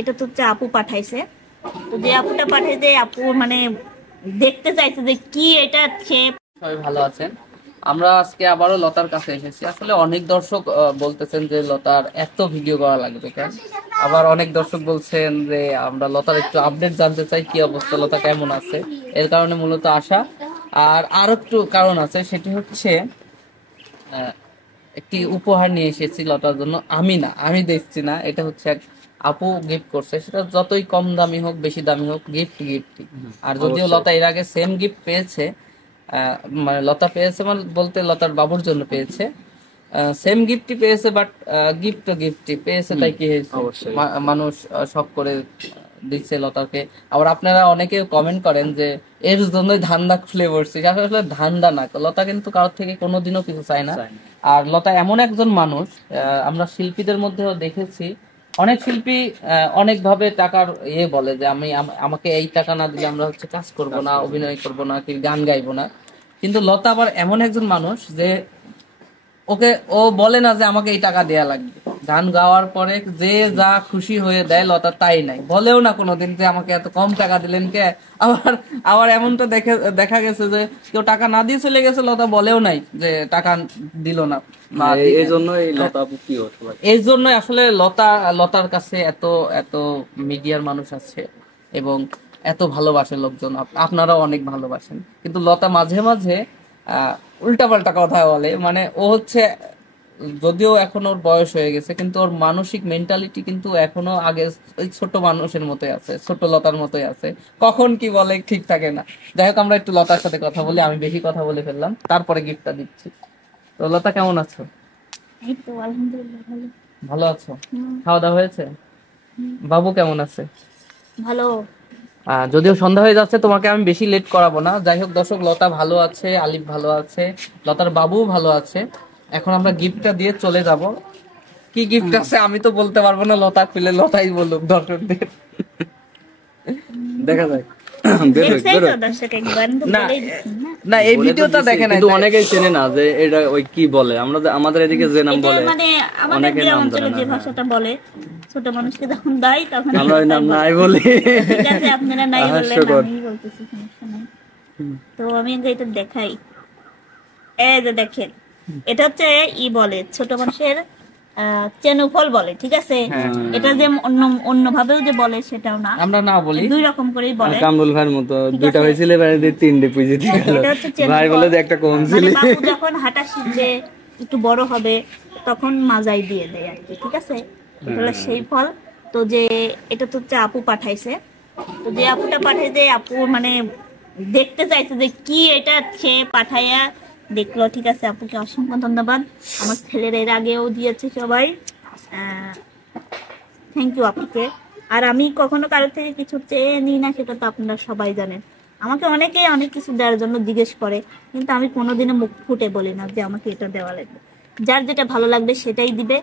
এটা তো হচ্ছে আপু পাঠাইছে। তো যে আপুটা পাঠাইছে আপু মানে দেখতে চাইছে যে কি এটা সে। সবাই ভালো আছেন। আমরা আজকে আবারও লতার কাছে এসেছি। আসলে অনেক দর্শক বলতেছেন যে লতার এত ভিডিও করা লাগবে কেন, আবার অনেক দর্শক বলছেন যে আমরা লতার একটু আপডেট জানতে চাই, কি অবস্থা, লতা কেমন আছে। এর কারণে মূলত আসা। আর আরো একটু কারণ আছে, সেটি হচ্ছে একটি উপহার নিয়ে এসেছি লতার জন্য। আমি দেখছি না, এটা হচ্ছে এক আপু গিফট করছে। সেটা যতই কম দামি হোক বেশি দামি হোক, গিফট গিফট। আর যদিও লতা এর আগে সেম গিফট পেয়েছে, মানে লতা পেয়েছে মানে বলতে লতার বাবুর জন্য পেয়েছে, সেম গিফটই পেয়েছে, বাট গিফট তো গিফটই পেয়েছে, তাই কি হয়েছে, মানুষ শখ করে দিচ্ছে লতাকে। আবার আপনারা অনেকে কমেন্ট করেন যে এর জন্যই ধান্দা খুলে পড়ছে। আসলে ধান্দা না, লতা কিন্তু কারোর থেকে কোনোদিনও কিছু চায় না। আর লতা এমন একজন মানুষ, আমরা শিল্পীদের মধ্যেও দেখেছি অনেক শিল্পী অনেক ভাবে টাকার বলে যে আমাকে এই টাকা না দিলে আমরা হচ্ছে কাজ করব না, অভিনয় করব না, কি গান গাইবো না। কিন্তু লতা আবার এমন একজন মানুষ যে ও বলে না যে আমাকে এই টাকা দেয়া লাগবে। গান গাওয়ার পরে যে যা খুশি হয়ে দেয় লতা তাই নাই, বলেও না কোনোদিন যে আমাকে এত কম টাকা দিলেন কে। আবার আবার এমনটা দেখা গেছে যে কেউ টাকা না দিয়ে চলে গেছে, লতা বলেও নাই যে টাকা দিল না। এই জন্যই আসলে লতার কাছে এত এত মিডিয়ার মানুষ আছে এবং এত ভালোবাসে লোকজন। আপনারাও অনেক ভালোবাসেন, কিন্তু লতা মাঝে মাঝে উল্টাপাল্টা কথা বলে। মানে ও হচ্ছে, যদিও এখন ওর বয়স হয়ে গেছে, কিন্তু ওর মানসিক মেন্টালিটি কিন্তু এখনো আগে ওই ছোট মানুষের মতোই আছে, ছোট লতার মতোই আছে। কখন কি বলে ঠিক থাকে না। যাই হোক, আমরা একটু লতার সাথে কথা বলি। আমি বেশি কথা বলে ফেললাম, তারপরে গিফটটা দিচ্ছি। তো লতা কেমন আছো? এই তো আলহামদুলিল্লাহ ভালো। ভালো আছো? খাওয়া দাওয়া হয়েছে? বাবু কেমন আছে? ভালো। যদিও সন্ধ্যা হয়ে যাচ্ছে, তোমাকে আমি বেশি লেট করাবো না। যাই হোক দর্শক, লতা ভালো আছে, আলিফ ভালো আছে, লতার বাবুও ভালো আছে। এখন আমরা গিফটটা দিয়ে চলে যাব। কি গিফট আছে আমি তো বলতে পারবো না, লতা খুলে লতাই বলুক দর্শকদের। দেখা যাক। না, এই ভিডিওটা দেখে না, কিন্তু অনেকেই চেনে না যে এটা ওই কি বলে। আমাদের এদিকে যে নাম বলে, মানে আমাদের গ্রাম অঞ্চলে যে ভাষাটা বলে, ছোট মানুষকে যখন দেয় তখন আমরা ওই নাম নাই বলি। ঠিক আছে, আপনারা নাই বললেন, আমি বলতেছি, সমস্যা নাই। তো আমি এটা দেখাই, এই যে দেখেন, এটা হচ্ছে বলে ছোট মানুষের চেনু ফল বলে, ঠিক আছে। এটা যে অন্য ভাবেও যে বলে সেটাও না, আমরা না বলি, দুই রকম করেই বলে। কামরুল ভাইয়ের মতো দুইটা হয়েছিল, এবারে তিনটে পুঁজি দিয়ে গেল। ভাই বলে যে একটা কম ছিল। বাবু যখন হাঁটা শিখবে, একটু বড় হবে, তখন মাজাই দিয়ে দেয় আর কি, ঠিক আছে। এটা হলো সেই ফল। তো যে এটা তো হচ্ছে আপু পাঠাইছে। তো যে আপুটা পাঠাইছে, আপু মানে দেখতে চাইছে যে কি এটা, সে পাঠাইয়া দেখলো, ঠিক আছে। আপুকে অসংখ্য ধন্যবাদ। আমার ছেলের এর আগেও দিয়েছে সবাই, থ্যাংক ইউ আপুকে। আর আমি কখনো কারোর থেকে কিছু চেয়ে নিই না, সেটা তো আপনারা সবাই জানেন। আমাকে অনেকে অনেক কিছু দেওয়ার জন্য জিজ্ঞেস করে, কিন্তু আমি কোনোদিনও মুখ ফুটে বলি না যে আমাকে এটা দেওয়া লাগবে। যার যেটা ভালো লাগবে সেটাই দিবে।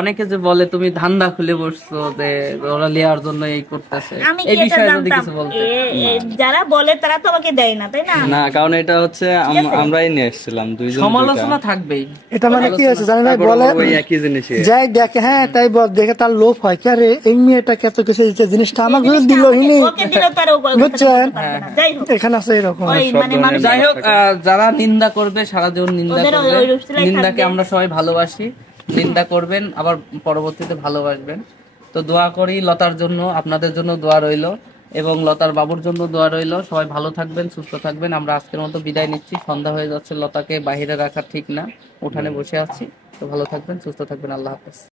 অনেকে যে বলে তুমি ধান্দা খুলে বসছো, যে ওরা লেয়ার জন্য এই করতেছে, এই বিষয়ে যদি কিছু বলতে। যারা বলে তারা তো আমাকে দেয় না, তাই না? না, কারণ এটা হচ্ছে আমরাই নিয়ে এসেছিলাম, দুইজন সমালোচনা থাকবেই। এটা মানে কি আছে জানেন না, বলে ওই একই জিনিস যাই দেখে, হ্যাঁ তাই দেখে তার লোভ হয়, কি আরে এই মেয়েটা কত কিছু দিচ্ছে, জিনিসটা আমাকে দিলই নি, বুঝছেন? এখানে আছে এরকম। যাই হোক, যারা নিন্দা করবে সারা জীবন নিন্দা করবে, নিন্দাকে আমরা সবাই ভালোবাসি। নিন্দা করবেন, আবার পরবর্তীতে ভালোবাসবেন। তো দোয়া করি লতার জন্য, আপনাদের জন্য দোয়া রইলো, এবং লতার বাবুর জন্য দোয়া রইলো। সবাই ভালো থাকবেন, সুস্থ থাকবেন। আমরা আজকের মতো বিদায় নিচ্ছি, সন্ধ্যা হয়ে যাচ্ছে, লতাকে বাইরে রাখা ঠিক না, উঠানে বসে আছি। তো ভালো থাকবেন, সুস্থ থাকবেন, আল্লাহ হাফেজ।